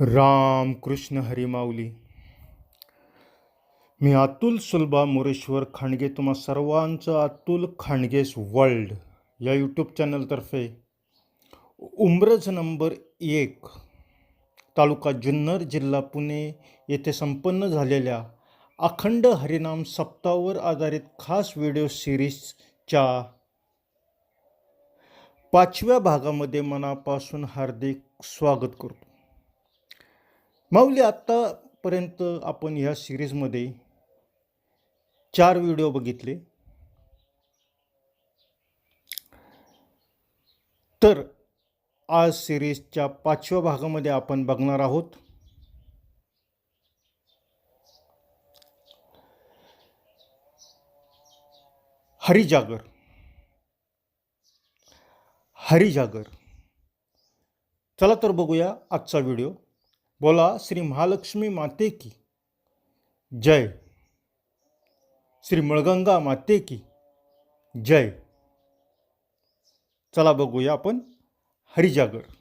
राम कृष्ण हरी माऊली. मी अतुल सुलभा मोरेश्वर खांडगे तुम्हा सर्वांचं अतुल खांडगेस वर्ल्ड या यूट्यूब चॅनलतर्फे उंब्रज नंबर 1 तालुका जुन्नर जिल्हा पुणे येथे संपन्न झालेल्या अखंड हरिनाम सप्ताहावर आधारित खास व्हिडिओ सिरीजच्या 5व्या भागामध्ये मनापासून हार्दिक स्वागत करतो. माऊली, आत्तापर्यंत आपण ह्या सिरीजमध्ये 4 व्हिडिओ बघितले. तर आज सिरीजच्या 5व्या भागामध्ये आपण बघणार आहोत हरिजागर. हरिजागर. चला तर बघूया आजचा व्हिडिओ. बोला श्री महालक्ष्मी माते की जय, श्री मळगंगा माते की जय. चला बघूया आपण हरिजागर.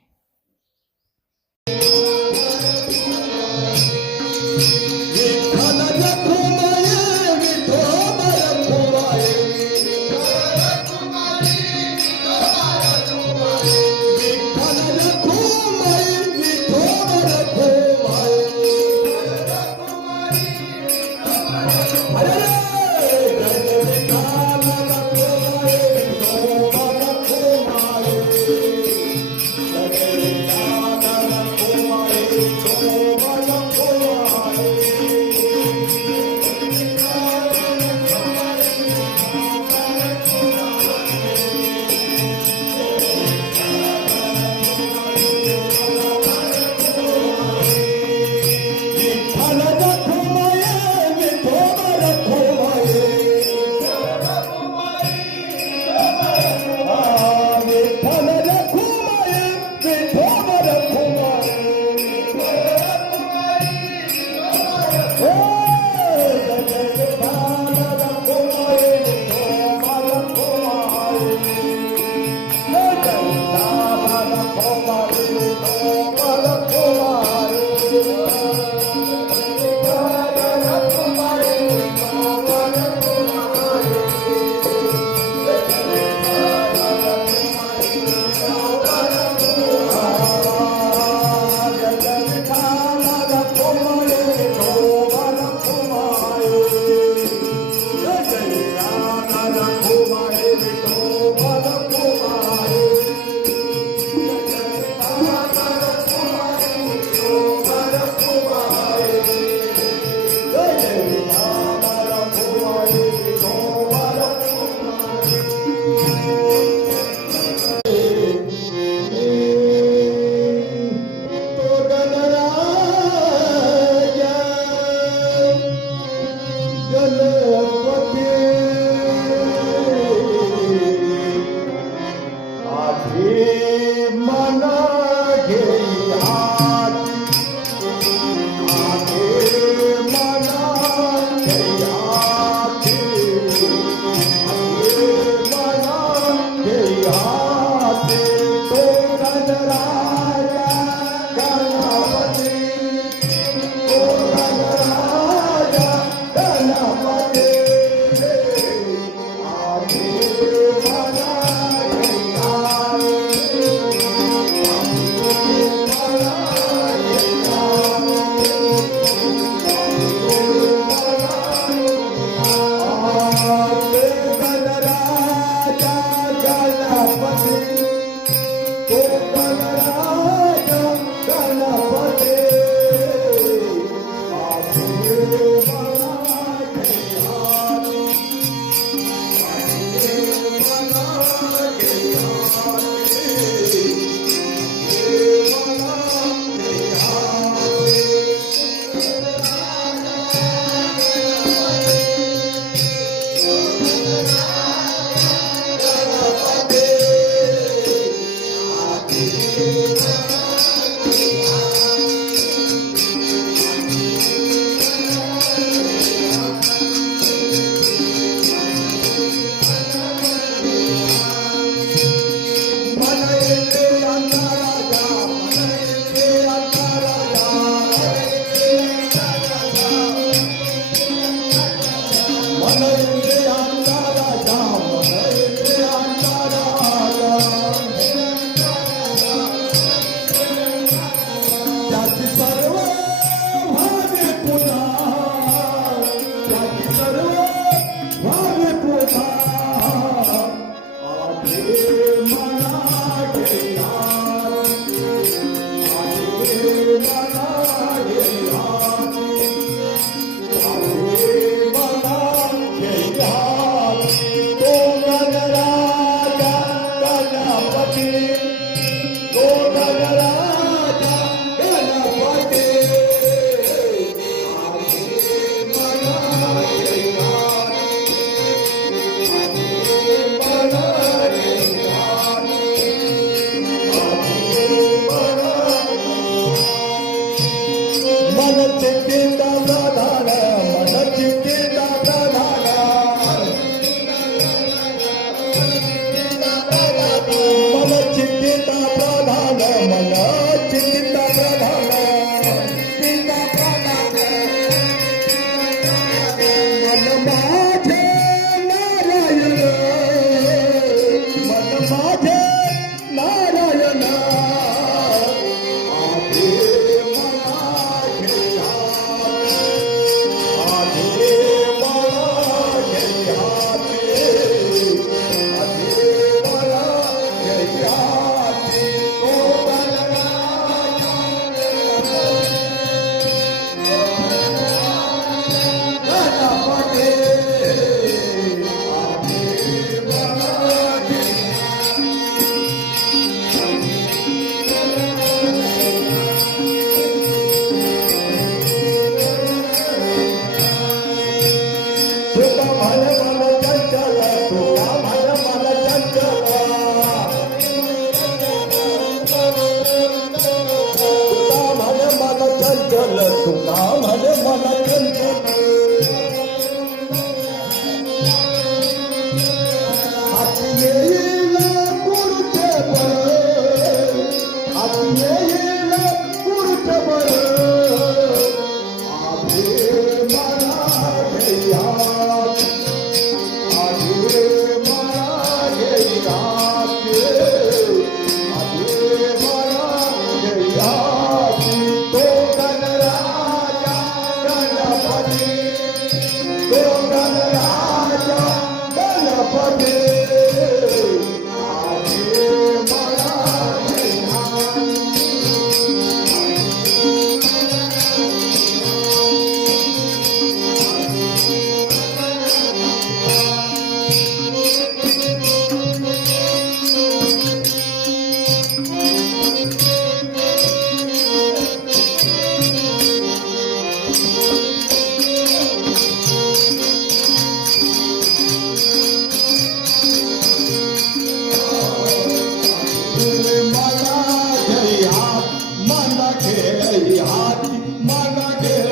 खेळ हाती माझा खेळ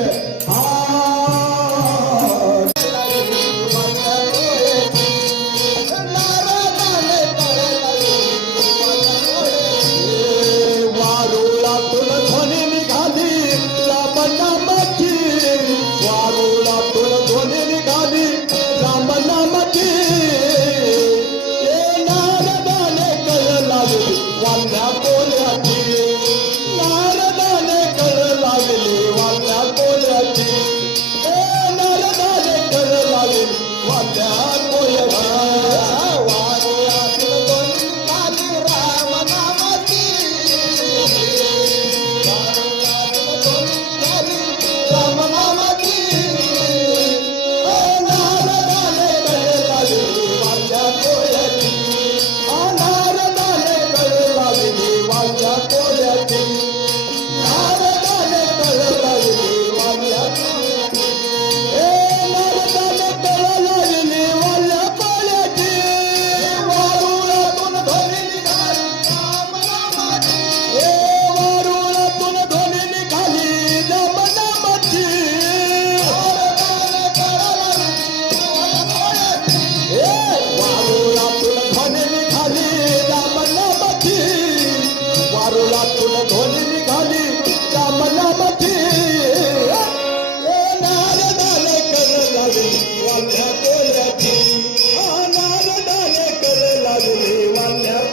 वारुळातून ध्वनी निघाली रामनामाची वारुळातून ध्वनी निघाली रामनामाची नारदाने कळ लावली वाल्या बोल्याची नारदाने कळ लावली वाल्या बोल्याची नारदाने कळ लावली वाल्या बोल्याची वारुळातून ध्वनी निघाली रामनामाची वारुळातून ध्वनी निघाली रामनामाची नारदाने कर लावली वाल्या बोल्याची नारदाने कर लावली वाल्या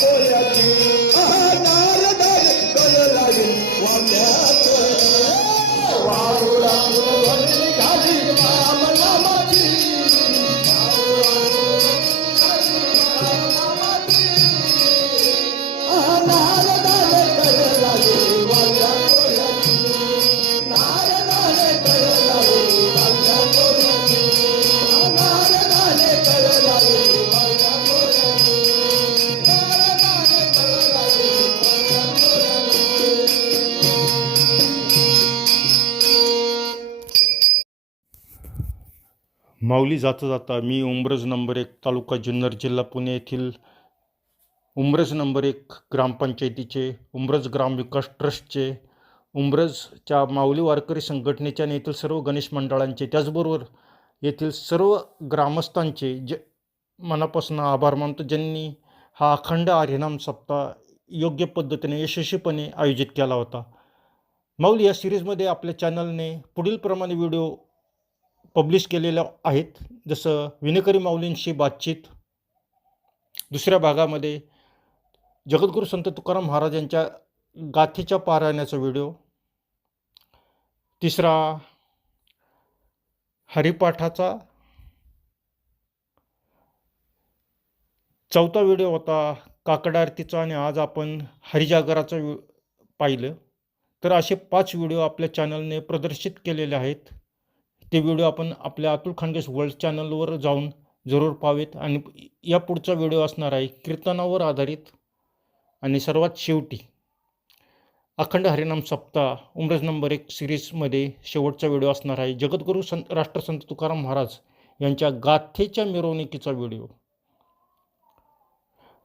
बोल्याची नारदाने कर लावली वाल्या वारुळातून ध्वनी निघाली रामनामाची नारदाने कर लावली वाल्या बोल्याची नारदाने कर लावली वाल्या बोल्याची नारदाने कर लावली वाल्या बोल्याची नारदाने कर लावली वाल्या बोल्याची माऊली जाता जाता मी उंब्रज नंबर 1 तालुका जुन्नर जिल्हा पुणे येथील उंब्रज नंबर 1 ग्रामपंचायतीचे उंब्रज ग्राम विकास ट्रस्टचे उंब्रजच्या माऊली वारकरी संघटनेच्या आणि येथील सर्व गणेश मंडळांचे त्याचबरोबर येथील सर्व ग्रामस्थांचे मनापासून आभार मानतो ज्यांनी हा अखंड हरिनाम सप्ताह योग्य पद्धतीने यशस्वीपणे आयोजित केला होता. माऊली या सिरीजमध्ये आपल्या चॅनलने पुढीलप्रमाणे व्हिडिओ पब्लिश केलेल्या आहेत, जसं विनेकरी माऊलींशी बातचीत, दुसऱ्या भागामध्ये जगद्गुरू संत तुकाराम महाराज यांच्या गाथेच्या पारायणाचा व्हिडिओ, तिसरा हरिपाठाचा, चौथा व्हिडिओ होता काकड आरतीचा आणि आज आपण हरिजागराचं पाहिलं. तर असे 5 व्हिडिओ आपल्या चॅनलने प्रदर्शित केलेले आहेत. ते व्हिडिओ आपण आपल्या अतुल खानगेस वर्ल्ड चॅनलवर जाऊन जरूर पाहावेत. आणि या पुढचा व्हिडिओ असणार आहे कीर्तनावर आधारित आणि सर्वात शेवटी अखंड हरिनाम सप्ताह उंब्रज नंबर 1 सिरीजमध्ये शेवटचा व्हिडिओ असणार आहे जगद्गुरू राष्ट्रसंत तुकाराम महाराज यांच्या गाथेच्या मिरवणुकीचा व्हिडिओ.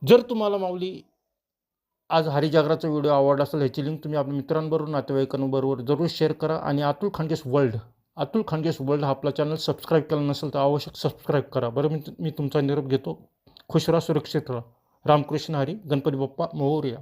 जर तुम्हाला माऊली आज हरिजागराचा व्हिडिओ आवडला असेल ह्याची लिंक तुम्ही आपल्या मित्रांबरोबर नातेवाईकांबरोबर जरूर शेअर करा. आणि अतुल खानगेस वर्ल्ड हा आपला चॅनल सबस्क्राईब केला नसेल तर आवश्यक सबस्क्राईब करा. बरं, मी तुमचा निरोप घेतो. खुश राहा, सुरक्षित राहा. रामकृष्ण हरी. गणपती बाप्पा मोरया.